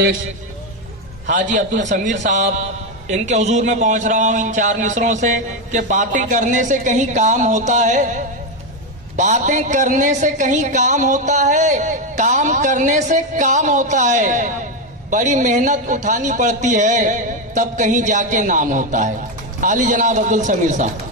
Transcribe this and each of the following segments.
अध्यक्ष हाजी अब्दुल समीर साहब, इनके हुजूर में पहुंच रहा हूं इन 4 मिसरों से कि बातें करने से कहीं काम होता है, बातें करने से कहीं काम होता है, काम करने से काम होता है, बड़ी मेहनत उठानी पड़ती है तब कहीं जाके नाम होता है। आली जनाब अब्दुल समीर साहब।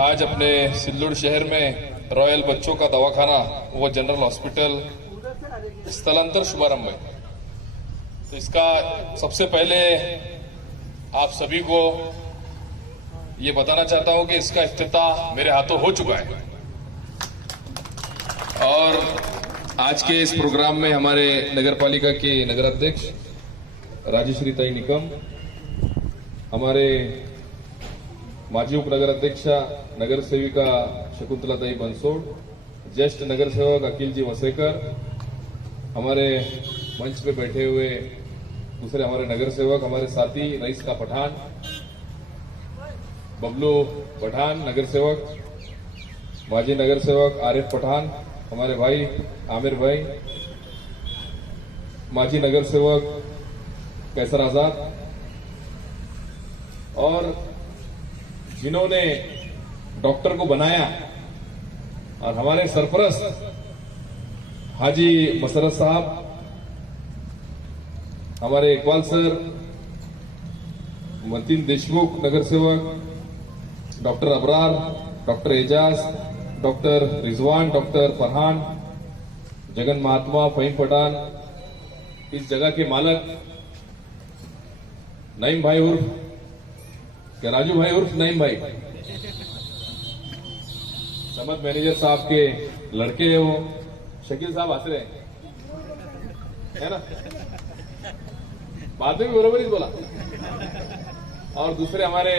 आज अपने सिल्लोड शहर में रॉयल बच्चों का दवाखाना व जनरल हॉस्पिटल स्थलांतर शुभारंभ है। तो इसका सबसे पहले आप सभी को ये बताना चाहता हूं कि इसका इफ्तिताह मेरे हाथों हो चुका है। और आज के इस प्रोग्राम में हमारे नगर पालिका के नगर अध्यक्ष राजश्री ताई निकम, हमारे माजी उप नगर अध्यक्षा नगर सेविका शकुंतला ताई बंसोड़, ज्येष्ठ नगर सेवक अखिल जी वसेकर, हमारे मंच पे बैठे हुए दूसरे हमारे नगर सेवक, हमारे साथी रईस का पठान, बबलू पठान नगर सेवक, माजी नगर सेवक आरिफ पठान, हमारे भाई आमिर भाई, माजी नगर सेवक कैसर आजाद, और जिन्होंने डॉक्टर को बनाया और हमारे सरपरस्त हाजी मसरत साहब, हमारे इकबाल सर, मतीन देशमुख नगर सेवक, doctor Abrar, doctor Ejaz, doctor Rizwan, doctor Farhan, Jagan Mahatma, Fahim Pathan, इस जगह के मालक नईम भाई उर्फ क्या राजू भाई उर्फ नईम भाई, समद मैनेजर साहब के लड़के हैं वो, शकील साहब हंस रहे है ना, बाद में भी बरोबर ही बोला। और दूसरे हमारे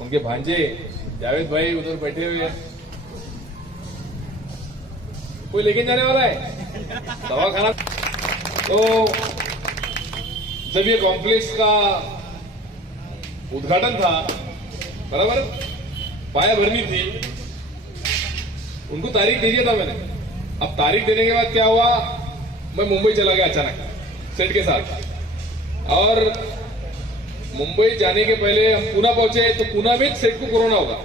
उनके भांजे जावेद भाई उधर बैठे हुए हैं। कोई लेके जाने वाला है दवाखाना? तो जब ये कॉम्प्लेक्स का उद्घाटन था, बराबर पाया भरनी थी, उनको तारीख दे दिया था मैंने। अब तारीख देने के बाद क्या हुआ, मैं मुंबई चला गया अचानक सेट के साथ, और मुंबई जाने के पहले हम पूना पहुंचे तो पूना में सेट को कोरोना होगा।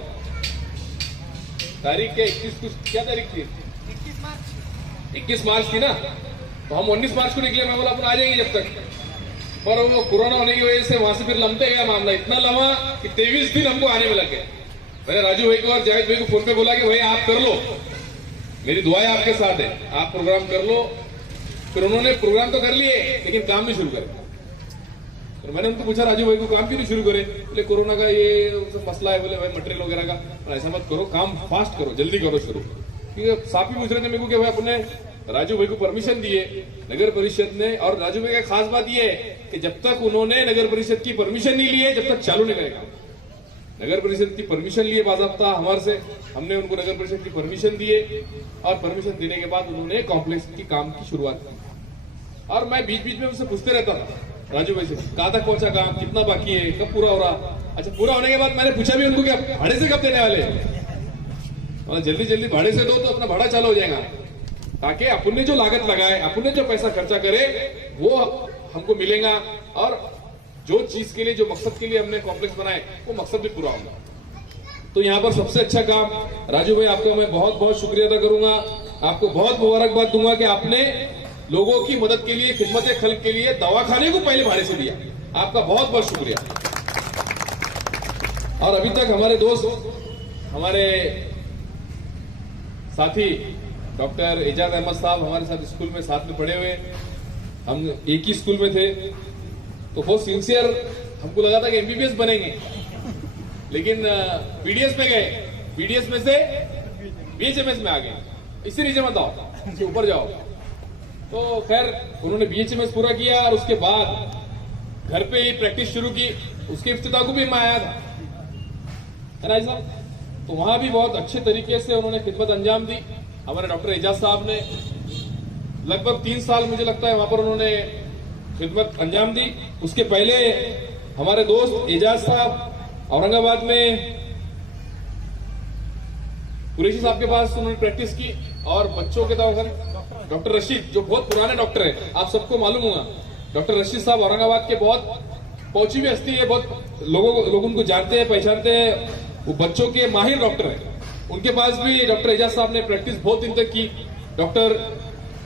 तारीख क्या 21 क्या तारीख थी? 21 मार्च थी ना। तो हम 19 मार्च को निकले। मैं बोला अपन आ जाएंगे जब तक, पर वो कोरोना होने की वजह से वहां से फिर लंबते गया मामला, इतना लंबा कि 23 दिन हमको आने में लग गए। मैंने राजू भाई को और जावेद भाई को फोन पे बोला कि भाई आप कर लो, मेरी दुआएं आपके साथ है, आप प्रोग्राम कर लो। फिर उन्होंने प्रोग्राम तो कर लिए लेकिन काम नहीं शुरू करे। तो मैंने उनको पूछा राजू भाई को काम क्यों नहीं शुरू करे? बोले कोरोना का ये मसला है। बोले भाई मटेरियल वगैरह का, ऐसा मत करो, काम फास्ट करो, जल्दी करो शुरू। क्योंकि साफ ही पूछ रहे थे मेरे को कि भाई अपने राजू भाई को परमिशन दिए नगर परिषद ने, और राजू भाई का खास बात यह है कि जब तक उन्होंने नगर परिषद की परमिशन नहीं ली है जब तक चालू नहीं करेगा। नगर परिषद की परमिशन लिए बाज़ाब्ता हमारे से, हमने उनको नगर परिषद की परमिशन दिए, और परमिशन देने के बाद उन्होंने कॉम्प्लेक्स की काम की शुरुआत की। और मैं बीच बीच में उनसे पूछते रहता था राजू भाई से, कहां तक पहुंचा काम, कितना बाकी है, कब पूरा हो रहा? अच्छा, पूरा होने के बाद मैंने पूछा भी उनको कि भाड़े से कब देने वाले? जल्दी जल्दी भाड़े से दो तो अपना भाड़ा चालू हो जाएगा, ताकि अपन ने जो लागत लगाए, अपन ने जो पैसा खर्चा करे वो हमको मिलेगा, और जो चीज के लिए, जो मकसद के लिए हमने कॉम्प्लेक्स बनाए वो मकसद भी पूरा होगा। तो यहाँ पर सबसे अच्छा काम राजू भाई, आपका मैं बहुत बहुत शुक्रिया अदा करूंगा, आपको बहुत मुबारकबाद दूंगा कि आपने लोगों की मदद के लिए, खिदमत खल्क के लिए दवाखाने को पहले भाड़े से दिया। आपका बहुत बहुत शुक्रिया। और अभी तक हमारे दोस्त, हमारे साथी डॉक्टर एजाज अहमद साहब हमारे साथ स्कूल में साथ में पढ़े हुए, हम एक ही स्कूल में थे, तो बहुत सिंसियर, हमको लगा था कि एमबीबीएस बनेंगे, लेकिन बीडीएस में गए, बीडीएस में से बीएचएमएस में आ गए। इसी नीचे मत आओ, इसके ऊपर जाओ। तो खैर उन्होंने बीएचएमएस पूरा किया, और उसके बाद घर पे ही प्रैक्टिस शुरू की। उसके इफ्तिताह को भी मैं आया था, है ना ऐसा? तो वहां भी बहुत अच्छे तरीके से उन्होंने खिदमत अंजाम दी। हमारे डॉक्टर एजाज साहब ने लगभग 3 साल मुझे लगता है वहां पर उन्होंने खिदमत अंजाम दी। उसके पहले हमारे दोस्त एजाज साहब औरंगाबाद में कुरैशी साहब के पास उन्होंने प्रैक्टिस की और बच्चों के दवाखाने डॉक्टर रशीद जो बहुत पुराने डॉक्टर हैं, आप सबको मालूम होगा, डॉक्टर रशीद साहब औरंगाबाद के बहुत पहुंची हुई हस्ती है, बहुत लोग उनको जानते हैं, पहचानते हैं, वो बच्चों के माहिर डॉक्टर हैं। उनके पास भी डॉक्टर एजाज साहब ने प्रैक्टिस बहुत दिन तक की। डॉक्टर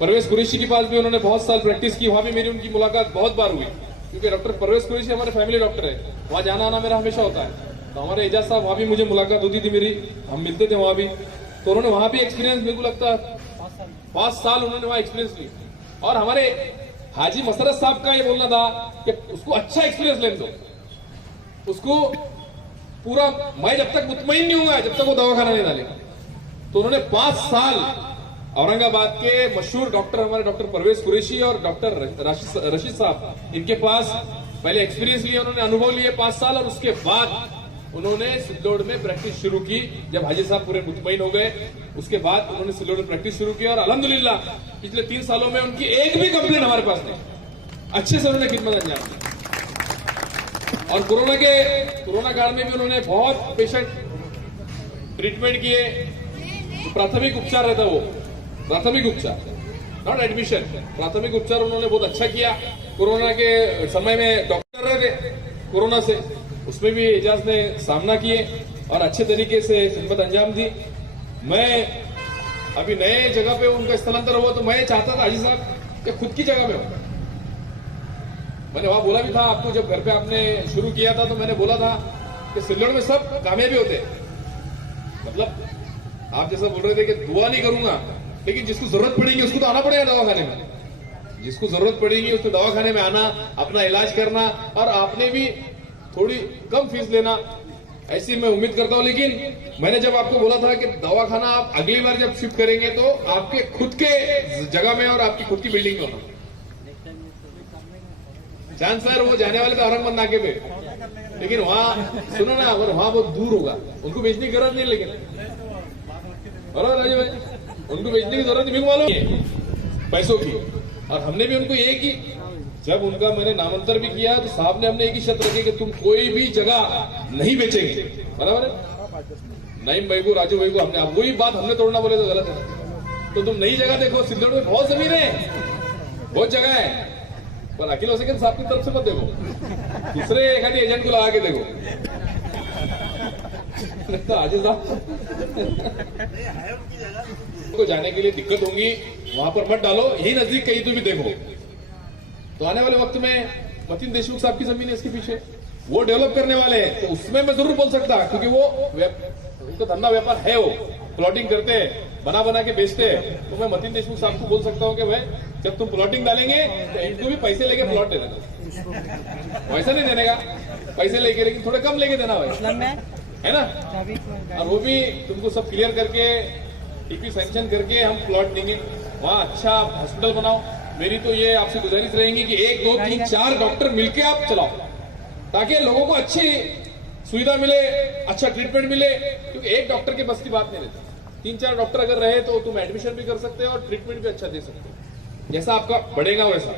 परवेज कुरैशी के पास भी उन्होंने बहुत साल प्रैक्टिस की, वहां भी मेरी उनकी मुलाकात बहुत बार हुई, क्योंकि डॉक्टर परवेज कुरैशी हमारे फैमिली डॉक्टर है, वहां जाना आना मेरा हमेशा होता है। तो हमारे एजाज साहब वहां भी मुझे मुलाकात होती थी मेरी, हम मिलते थे वहां भी, तो उन्होंने वहां भी एक्सपीरियंस, मेरे को लगता है 5 साल उन्होंने वहां एक्सपीरियंस ली। और हमारे हाजी मसरत साहब का ये बोलना था कि उसको अच्छा एक्सपीरियंस लेने दो, उसको पूरा, मैं जब तक मुतमईन नहीं होगा जब तक वो दवाखाना नहीं डालेगा। तो उन्होंने 5 साल औरंगाबाद के मशहूर डॉक्टर हमारे डॉक्टर परवेज कुरैशी और डॉक्टर रशीद साहब, इनके पास पहले एक्सपीरियंस लिया, उन्होंने अनुभव लिए 5 साल, और उसके बाद उन्होंने सिल्लोड में प्रैक्टिस शुरू की। जब हाजी साहब पूरे मुतमईन हो गए उसके बाद उन्होंने सिल्लोड में प्रैक्टिस शुरू की, और अल्हम्दुलिल्लाह पिछले 3 सालों में उनकी एक भी कंप्लेंट हमारे पास नहीं, अच्छे से उन्होंने खिदमत अंजाम दी। और कोरोना काल में भी उन्होंने बहुत पेशेंट ट्रीटमेंट किए। तो प्राथमिक उपचार रहता, वो प्राथमिक उपचार, नॉट एडमिशन, प्राथमिक उपचार उन्होंने बहुत अच्छा किया। कोरोना के समय में डॉक्टर रहे थे कोरोना से, उसमें भी एजाज ने सामना किए और अच्छे तरीके से खिदमत अंजाम दी। मैं अभी नए जगह पे उनका स्थलांतर हुआ, तो मैं चाहता था हाजी साहब कि खुद की जगह में हो। मैंने वहां बोला भी था आपको, जब घर पे आपने शुरू किया था तो मैंने बोला था कि सिल्लोड में सब कामयाबी होते हैं, मतलब आप जैसा बोल रहे थे कि दुआ नहीं करूंगा, लेकिन जिसको जरूरत पड़ेगी उसको तो आना पड़ेगा दवाखाने में, जिसको जरूरत पड़ेगी उसको दवाखाने में आना, अपना इलाज करना, और आपने भी थोड़ी कम फीस लेना, ऐसी मैं उम्मीद करता हूं। लेकिन मैंने जब आपको बोला था कि दवाखाना आप अगली बार जब शिफ्ट करेंगे तो आपके खुद के जगह में और आपकी खुद की बिल्डिंग में होना। चांद सर वो जाने वाले थे औरंगाबाद नाके पे, लेकिन वहां सुनो ना, अगर वहां बहुत दूर होगा, उनको बेचने की जरूरत नहीं, लेकिन बराबर राजू भाई, उनको बेचने की जरूरत नहीं, मालूम है पैसों की। और हमने भी उनको ये की, जब उनका मैंने नामांतर भी किया तो साहब ने हमने एक ही शर्त रखी कि तुम कोई भी जगह नहीं बेचेंगे, बराबर है। नईम भाई को, राजू भाई को हमने, अब वही बात हमने तोड़ना बोले तो गलत है। तो तुम नई जगह देखो, सिल्लोड में बहुत जमीन है, बहुत जगह है, पर अखिल होसेकन साहब की तरफ से मत देखो, दूसरे एखादी एजेंट को लगा के देखो। तो आजी साहब को जाने के लिए दिक्कत होंगी, वहां पर मत डालो, यही नजदीक कहीं तो भी देखो। तो आने वाले वक्त में मतीन देशमुख साहब की जमीन है इसके पीछे, वो डेवलप करने वाले हैं, तो उसमें मैं जरूर बोल सकता, क्योंकि वो उनको धंधा व्यापार है, वो प्लॉटिंग करते हैं, बना के बेचते हैं। तो मैं मतीन देशमुख साहब को बोल सकता हूँ कि भाई जब तुम प्लॉटिंग डालेंगे तो इनको भी पैसे लेके प्लॉट दे देना, वैसा नहीं देने का, पैसे लेके, लेकिन थोड़े कम लेके देना भाई, है ना। और वो भी तुमको सब क्लियर करके, टीपी सैंक्शन करके हम प्लॉट देंगे, वहाँ अच्छा हॉस्पिटल बनाओ। मेरी तो ये आपसे गुजारिश रहेगी कि 1, 2, 3, 4 डॉक्टर मिलके आप चलाओ, ताकि लोगों को अच्छी सुविधा मिले, अच्छा ट्रीटमेंट मिले, क्योंकि एक डॉक्टर के बस की बात नहीं रहती। 3-4 डॉक्टर अगर रहे तो तुम एडमिशन भी कर सकते हो और ट्रीटमेंट भी अच्छा दे सकते हो, जैसा आपका बढ़ेगा वैसा।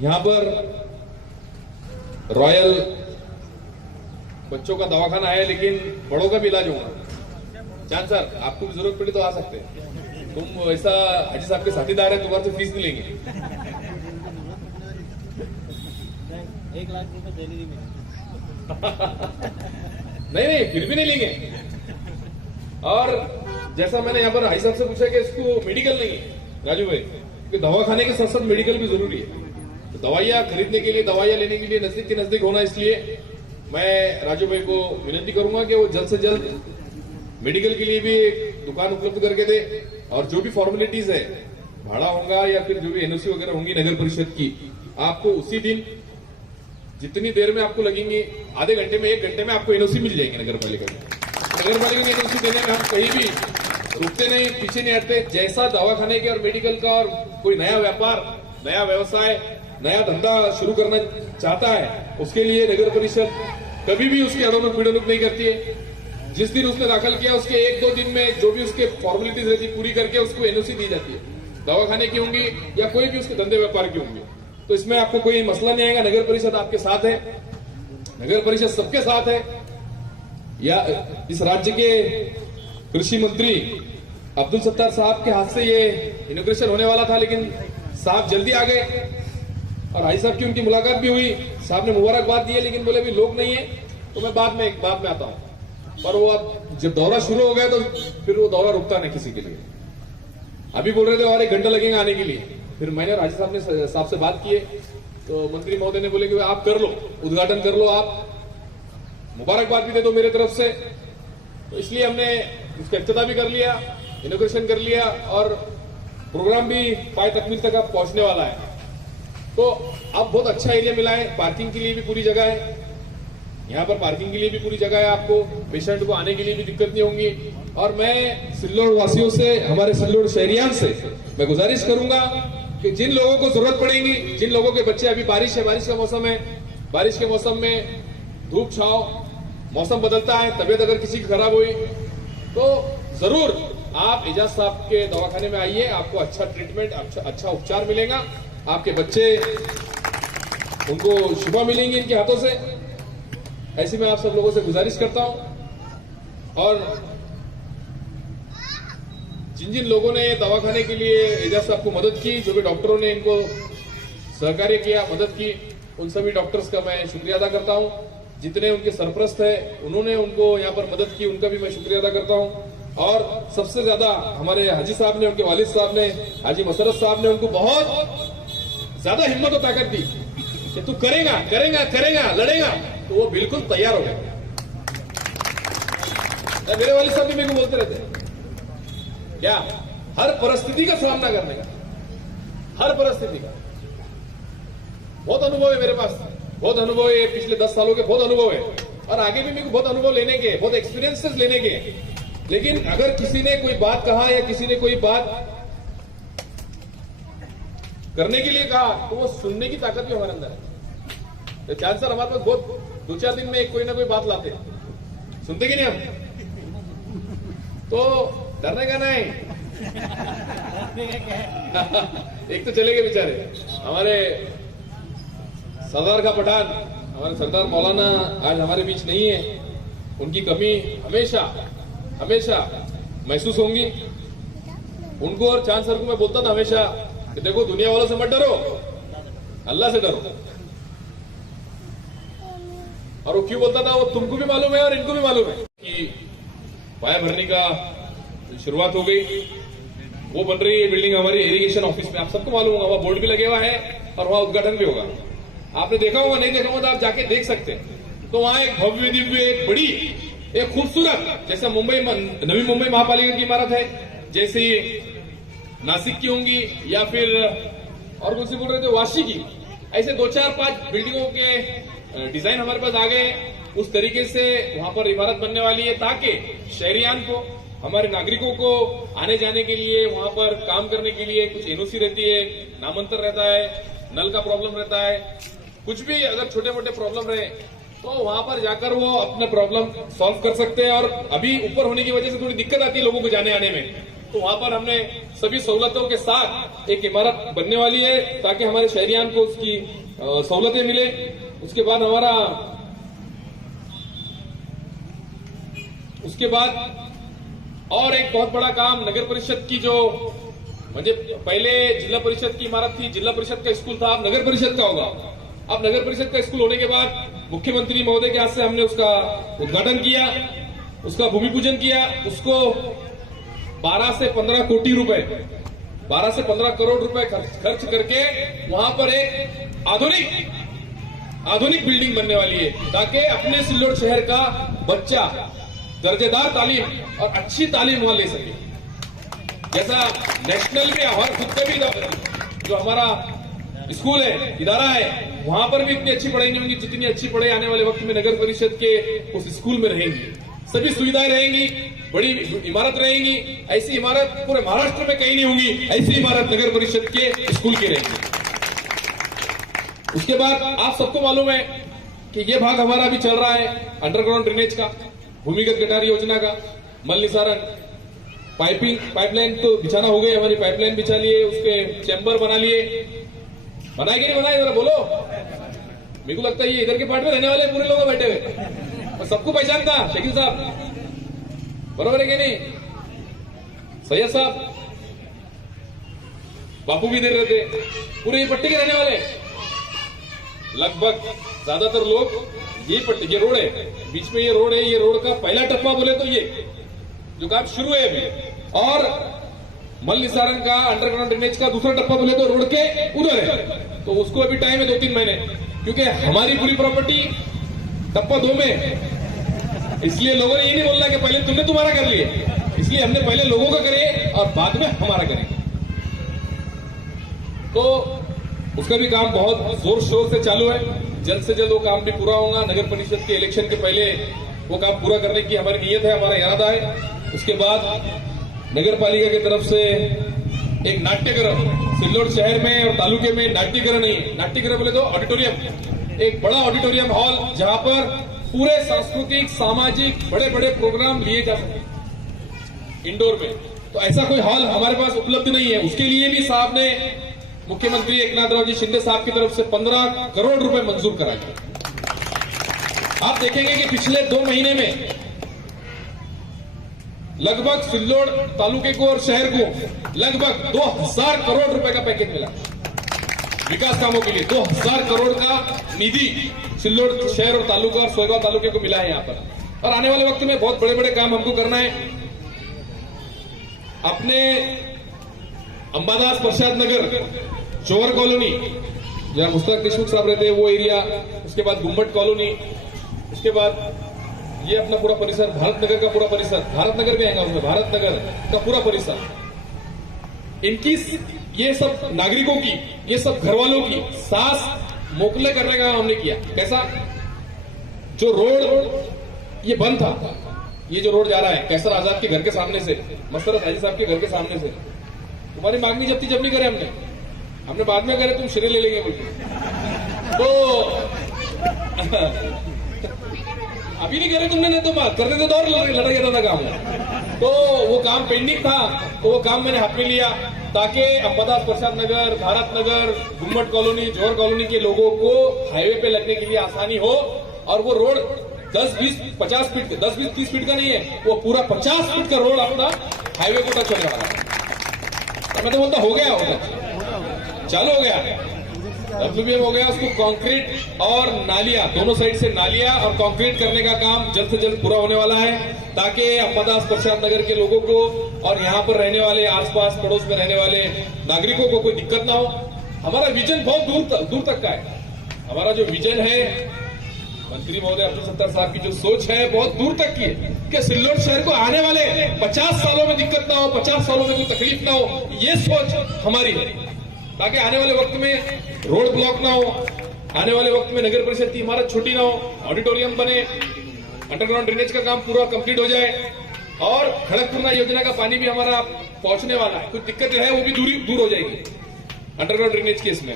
यहां पर रॉयल बच्चों का दवाखाना है, लेकिन बड़ों का भी इलाज होगा। चांद सर आपको भी जरूरत पड़ी तो आ सकते हैं, तुम वैसा हाजी साहब के साथीदार है, तुम्हारे से फीस नहीं लेंगे। 1 लाख रुपए डेली में नहीं, फिर भी नहीं लेंगे। और जैसा मैंने यहाँ पर हाई साहब से पूछा कि इसको मेडिकल नहीं है राजू भाई, कि दवाखाने के साथ साथ मेडिकल भी जरूरी है। तो दवाइयाँ खरीदने के लिए, दवाइयाँ लेने के लिए नजदीक के नजदीक होना, इसलिए मैं राजू भाई को विनती करूंगा कि वो जल्द से जल्द मेडिकल के लिए भी एक दुकान उपलब्ध करके दे, और जो भी फॉर्मेलिटीज है, भाड़ा होगा या फिर जो भी एनओसी वगैरह होंगी नगर परिषद की, आपको उसी दिन जितनी देर में आपको लगेंगी, आधे घंटे में 1 घंटे में आपको एनओसी मिल जाएगी नगर पालिका की। नगर पालिका की एनओसी देने में हम कहीं भी रुकते नहीं, पीछे नहीं हटते। जैसा दवाखाने के और मेडिकल का और कोई नया व्यापार, नया व्यवसाय, नया धंधा शुरू करना चाहता है, उसके लिए नगर परिषद कभी भी उसकी अड़ोनुक पीड़ोनुक नहीं करती है। जिस दिन उसने दाखिल किया उसके 1-2 दिन में जो भी उसके फॉर्मेलिटीज रहती पूरी करके उसको एनओसी दी जाती है, दवाखाने की होंगी या कोई भी उसके धंधे व्यापार की होंगी। तो इसमें आपको कोई मसला नहीं आएगा, नगर परिषद आपके साथ है, नगर परिषद सबके साथ है। या इस राज्य के कृषि मंत्री अब्दुल सत्तार साहब के हाथ से ये इनॉग्रेशन होने वाला था, लेकिन साहब जल्दी आ गए और हाजी साहब की उनकी मुलाकात भी हुई। साहब ने मुबारकबाद दी है, लेकिन बोले अभी लोग नहीं है तो मैं बाद में आता हूं। पर वो अब जब दौरा शुरू हो गया तो फिर वो दौरा रुकता नहीं किसी के लिए। अभी बोल रहे थे और 1 घंटा लगेगा आने के लिए। फिर मैंने और हाजी साहब ने साहब से बात किए तो मंत्री महोदय ने बोले कि आप कर लो, उद्घाटन कर लो, आप मुबारकबाद भी दे दो मेरे तरफ से। तो इसलिए हमने उसका इफ्तिताह भी कर लिया, इनॉग्रेशन कर लिया और प्रोग्राम भी पाए तकमील तक अब पहुंचने वाला है। तो अब बहुत अच्छा एरिया मिला है, पार्किंग के लिए भी पूरी जगह है, यहाँ पर पार्किंग के लिए भी पूरी जगह है, आपको पेशेंट को आने के लिए भी दिक्कत नहीं होंगी। और मैं सिल्लोड वासियों से, हमारे सिल्लोड शहरियान से मैं गुजारिश करूंगा कि जिन लोगों को जरूरत पड़ेगी, जिन लोगों के बच्चे, अभी बारिश है, बारिश का मौसम है, बारिश के मौसम में धूप छाव, मौसम बदलता है, तबीयत अगर किसी की खराब हुई तो जरूर आप एजाज साहब के दवाखाने में आइए, आपको अच्छा ट्रीटमेंट, अच्छा उपचार मिलेगा, आपके बच्चे उनको शिफा मिलेंगी इनके हाथों से। ऐसे में आप सब लोगों से गुजारिश करता हूं। और जिन जिन लोगों ने दवाखाने के लिए एजाज साहब को मदद की, जो भी डॉक्टरों ने इनको सहकार्य किया, मदद की, उन सभी डॉक्टर्स का मैं शुक्रिया अदा करता हूं। जितने उनके सरपरस्त है, उन्होंने उनको यहाँ पर मदद की, उनका भी मैं शुक्रिया अदा करता हूं। और सबसे ज्यादा हमारे हाजी साहब ने, उनके वालिद साहब ने, हाजी मसरत साहब ने उनको बहुत ज्यादा हिम्मत और ताकत दी कि तू करेगा करेगा करेगा, लड़ेगा, तो वो बिल्कुल तैयार हो गए। मेरे वालिद साहब भी मेरे को बोलते रहते क्या, हर परिस्थिति का सामना करने का, हर परिस्थिति का बहुत अनुभव है मेरे पास, बहुत अनुभव है, पिछले 10 सालों के बहुत अनुभव है और आगे भी मेरे को बहुत अनुभव लेने के, बहुत एक्सपीरियंसेस लेने के। लेकिन अगर किसी ने कोई बात कहा या किसी ने कोई बात करने के लिए कहा तो वो सुनने की ताकत भी हमारे अंदर है। तो चांद सर हमारे पास बहुत 2-4 दिन में कोई ना कोई बात लाते, सुनते कि नहीं हम? तो डरने का नहीं। एक तो चले गए बेचारे हमारे सरदार का पठान, हमारे सरदार मौलाना आज हमारे बीच नहीं है। उनकी कमी हमेशा हमेशा महसूस होंगी। उनको और चांद सर को मैं बोलता था हमेशा कि देखो, दुनिया वालों से मत डरो, अल्लाह से डरो। और वो क्यों बोलता था, वो तुमको भी मालूम है और इनको भी मालूम है कि पाया भरने का शुरुआत हो गई, वो बन रही है बिल्डिंग हमारी इरिगेशन ऑफिस में। आप सबको मालूम होगा, वहाँ बोर्ड भी लगे हुआ है और वहाँ उद्घाटन भी होगा। आपने देखा होगा, नहीं देखा होगा तो आप जाके देख सकते हैं। तो वहाँ एक भव्य दिव्य, एक बड़ी, एक खूबसूरत, जैसे मुंबई, नवी मुंबई महापालिका की इमारत है, जैसे नासिक की होंगी या फिर और कौन सी बोल रहे थे, वाशी की, ऐसे 2-4-5 बिल्डिंगों के डिजाइन हमारे पास आ गए। उस तरीके से वहां पर इमारत बनने वाली है ताकि शहरियान को, हमारे नागरिकों को आने जाने के लिए, वहां पर काम करने के लिए कुछ एनओसी रहती है, नामांतर रहता है, नल का प्रॉब्लम रहता है, कुछ भी अगर छोटे मोटे प्रॉब्लम रहे तो वहां पर जाकर वो अपने प्रॉब्लम सॉल्व कर सकते हैं। और अभी ऊपर होने की वजह से थोड़ी दिक्कत आती है लोगों को जाने आने में, तो वहां पर हमने सभी सहूलतों के साथ एक इमारत बनने वाली है ताकि हमारे शहरियान को उसकी सहूलतें मिले। उसके बाद और एक बहुत बड़ा काम नगर परिषद की, जो म्हणजे पहले जिला परिषद की इमारत थी, जिला परिषद का स्कूल था, अब नगर परिषद का होगा। अब नगर परिषद का स्कूल होने के बाद मुख्यमंत्री महोदय के हाथ से हमने उसका उद्घाटन किया, उसका भूमि पूजन किया। उसको 12 से 15 कोटी रुपए, 12 से 15 करोड़ रुपए खर्च करके वहां पर एक आधुनिक बिल्डिंग बनने वाली है ताकि अपने सिल्लोड शहर का बच्चा दर्जेदार तालीम और अच्छी तालीम वहां ले सके। जैसा नेशनल में और खुद का भी जो हमारा स्कूल है, इदारा है, वहां पर भी इतनी अच्छी पढ़ाई नहीं होगी जितनी अच्छी पढ़ाई आने वाले वक्त में नगर परिषद के उस स्कूल में रहेंगी। सभी सुविधाएं रहेंगी, बड़ी इमारत रहेंगी। ऐसी इमारत पूरे महाराष्ट्र में कहीं नहीं होगी, ऐसी इमारत नगर परिषद के स्कूल की रहेगी। उसके बाद आप सबको मालूम है कि ये भाग हमारा अभी चल रहा है अंडरग्राउंड ड्रेनेज का, भूमिगत गटार योजना का, मल निसारण, पाइपलाइन तो बिछाना हो गई, हमारी पाइपलाइन बिछा लिए, उसके चैम्बर बना लिए। बनाए कि नहीं बनाए, जरा बोलो। मेरे को लगता है ये इधर के पार्ट में रहने वाले पूरे लोग बैठे हुए, मैं सबको पहचानता शकील साहब, बरोबर है कि नहीं? सैयद साहब, बापू भी इधर रहते, पूरे ये पट्टी के रहने वाले लगभग ज्यादातर लोग ये पट्टी, ये रोड है बीच में, ये रोड है, ये रोड का पहला टप्पा बोले तो ये जो काम शुरू है अभी, और मल निसारण का अंडरग्राउंड ड्रेनेज का दूसरा टप्पा बोले तो रोड के उधर है, तो उसको अभी टाइम है 2-3 महीने, क्योंकि हमारी पूरी प्रॉपर्टी टप्पा 2 में, इसलिए लोगों ने ये नहीं बोलना कि पहले तुमने तुम्हारा कर लिए, इसलिए हमने पहले लोगों का करे और बाद में हमारा करेंगे। तो उसका भी काम बहुत जोर शोर से चालू है, जल्द से जल्द वो काम भी पूरा होगा। नगर परिषद के इलेक्शन के पहले वो काम पूरा करने की हमारी नीयत है, हमारा इरादा है। उसके बाद नगर पालिका की तरफ से एक नाट्यगृह सिल्लोड शहर में और तालुके में, नाट्यगृह नहीं, नाट्यगृह बोले तो ऑडिटोरियम, एक बड़ा ऑडिटोरियम हॉल जहां पर पूरे सांस्कृतिक सामाजिक बड़े बड़े प्रोग्राम लिए जा सके इंडोर में। तो ऐसा कोई हॉल हमारे पास उपलब्ध नहीं है, उसके लिए भी साहब ने, मुख्यमंत्री एकनाथराव जी शिंदे साहब की तरफ से 15 करोड़ रुपए मंजूर कराए। आप देखेंगे कि पिछले 2 महीने में लगभग सिल्लोड तालुके को और शहर को लगभग 2000 करोड़ रुपए का पैकेज मिला विकास कामों के लिए। 2000 करोड़ का निधि सिल्लोड शहर और तालुका और सोयगांव तालुके को मिला है यहाँ पर। और आने वाले वक्त में बहुत बड़े बड़े काम हमको करना है। अपने अंबादास प्रसाद नगर चोर कॉलोनी जहां मुस्तक देशमुख साहब रहते हैं वो एरिया, उसके बाद गुम्बट कॉलोनी, उसके बाद ये अपना पूरा परिसर, भारत नगर का पूरा परिसर, भारत नगर भी आएगा उसमें, भारत नगर का पूरा परिसर, इनकी ये सब नागरिकों की, ये सब घर वालों की सांस मोकले करने का हमने किया। कैसा? जो रोड ये बंद था, ये जो रोड जा रहा है कैसर आजाद के घर के सामने से, मसरत हाजी साहब के घर के सामने से, तुम्हारी मांगनी जब नहीं करे हमने बाद में करे, तुम श्रेय ले लेंगे बोल। तो अभी नहीं करे तुमने, नहीं तो बात करते थे तो और लड़ा जाता था काम। तो वो काम पेंडिंग था, तो वो काम मैंने हाथ में लिया ताकि अंबादास प्रसाद नगर, भारत नगर, गुम्बट कॉलोनी, जोहर कॉलोनी के लोगों को हाईवे पे लगने के लिए आसानी हो। और वो रोड 10-20-50 फीट, 10-20-30 फीट का नहीं है, वो पूरा 50 फीट का रोड अपना हाईवे को टच होने वाला है। मैं तो बोलता हो गया, चालू हो गया, WBM हो गया। उसको कंक्रीट और नालियां, दोनों साइड से नालियां और कंक्रीट करने का काम जल्द से जल्द पूरा होने वाला है, ताकि अंबादास प्रसाद नगर के लोगों को और यहाँ पर रहने वाले आसपास पड़ोस में रहने वाले नागरिकों को कोई दिक्कत ना हो। हमारा विजन बहुत दूर तक का है। हमारा जो विजन है, मंत्री महोदय अब्दुल सत्तार साहब की जो सोच है बहुत दूर तक की है कि सिल्लोड शहर को आने वाले 50 सालों में दिक्कत ना हो, 50 सालों में कोई तकलीफ ना हो, ये सोच हमारी है, ताकि आने वाले वक्त में रोड ब्लॉक ना हो, आने वाले वक्त में नगर परिषद की इमारत छोटी ना हो, ऑडिटोरियम बने, अंडरग्राउंड ड्रेनेज का काम पूरा कंप्लीट हो जाए और खड़गपुरना योजना का पानी भी हमारा पहुंचने वाला है। कुछ दिक्कत है वो भी दूर हो जाएगी अंडरग्राउंड ड्रेनेज के इसमें।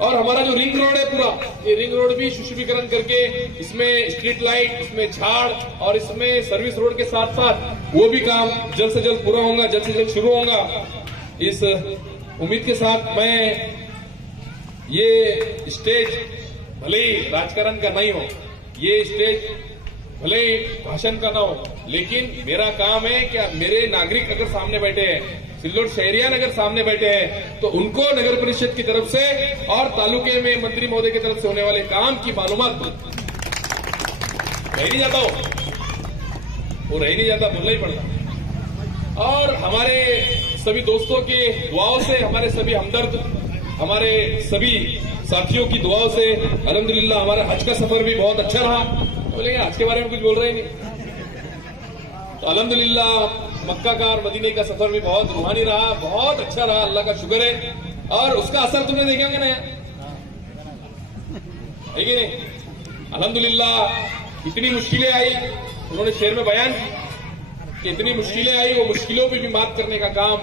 और हमारा जो रिंग रोड है पूरा, ये रिंग रोड भी सुशोभीकरण करके इसमें स्ट्रीट लाइट, इसमें झाड़ और इसमें सर्विस रोड के साथ साथ वो भी काम जल्द से जल्द पूरा होगा, जल्द से जल्द शुरू होगा। इस उम्मीद के साथ मैं ये स्टेज भले ही राजकारण का नहीं हो, ये स्टेज भले ही भाषण का ना हो, लेकिन मेरा काम है कि मेरे नागरिक अगर सामने बैठे हैं, सिल्लोड शहरियान अगर सामने बैठे हैं, तो उनको नगर परिषद की तरफ से और तालुके में मंत्री महोदय की तरफ से होने वाले काम की मालूमात रह नहीं जाता हो, वो रह नहीं जाता, बोलना ही पड़ता। और हमारे सभी दोस्तों के दुआओं से, हमारे सभी हमदर्द, हमारे सभी साथियों की दुआओं से अल्हम्दुलिल्लाह हमारा हज का सफर भी बहुत अच्छा रहा। बोलेंगे हज के बारे में कुछ बोल रहे ही नहीं, तो अल्हम्दुलिल्लाह मक्का का और मदीने का सफर भी बहुत रूहानी रहा, बहुत अच्छा रहा, अल्लाह का शुक्र है। और उसका असर तुमने देखे होंगे ना, है कि नहीं? अल्हम्दुलिल्लाह इतनी मुश्किलें आई, उन्होंने शेर में बयान की, इतनी मुश्किलें आई, वो मुश्किलों पे भी मात करने का काम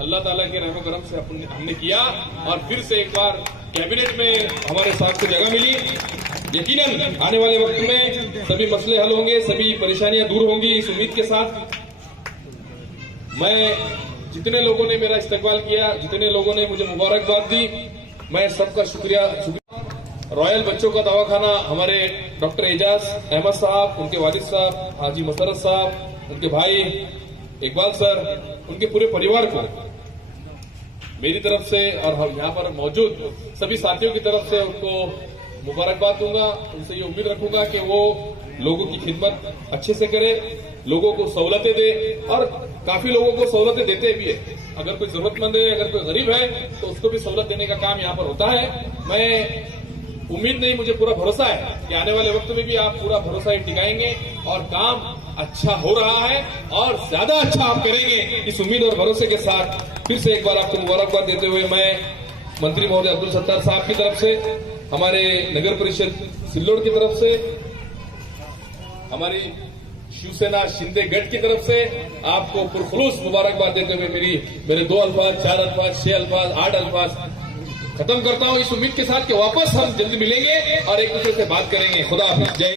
अल्लाह ताला के रहमो करम से हमने किया। और फिर से एक बार कैबिनेट में हमारे साथ को जगह मिली। यकीनन आने वाले वक्त में सभी मसले हल होंगे, सभी परेशानियां दूर होंगी, इस उम्मीद के साथ मैं जितने लोगों ने मेरा इस्तकबाल किया, जितने लोगों ने मुझे मुबारकबाद दी, मैं सबका शुक्रिया रॉयल बच्चों का दवाखाना हमारे डॉक्टर एजाज अहमद साहब, उनके वालिद साहब हाजी मसरत साहब, उनके भाई इकबाल सर, उनके पूरे परिवार को मेरी तरफ से और हम यहाँ पर मौजूद सभी साथियों की तरफ से उनको मुबारकबाद दूंगा। उनसे ये उम्मीद रखूंगा कि वो लोगों की खिदमत अच्छे से करे, लोगों को सहूलतें दे, और काफी लोगों को सहूलतें देते भी है। अगर कोई जरूरतमंद है, अगर कोई गरीब है, तो उसको भी सहूलत देने का काम यहाँ पर होता है। मैं उम्मीद नहीं, मुझे पूरा भरोसा है कि आने वाले वक्त में भी आप पूरा भरोसा ही टिकाएंगे और काम अच्छा हो रहा है और ज्यादा अच्छा आप करेंगे। इस उम्मीद और भरोसे के साथ फिर से एक बार आपको मुबारकबाद देते हुए मैं मंत्री महोदय अब्दुल सत्तार साहब की तरफ से, हमारे नगर परिषद सिल्लोड की तरफ से, हमारी शिवसेना शिंदे गढ़ की तरफ से आपको पुरखुलूस मुबारकबाद देते हुए मेरे 2 अल्फाज, 4 अल्फाज, 6 अल्फाज, 8 अल्फाज खत्म करता हूं, इस उम्मीद के साथ कि वापस हम जल्दी मिलेंगे और एक दूसरे से बात करेंगे। खुदा हाफिज। जय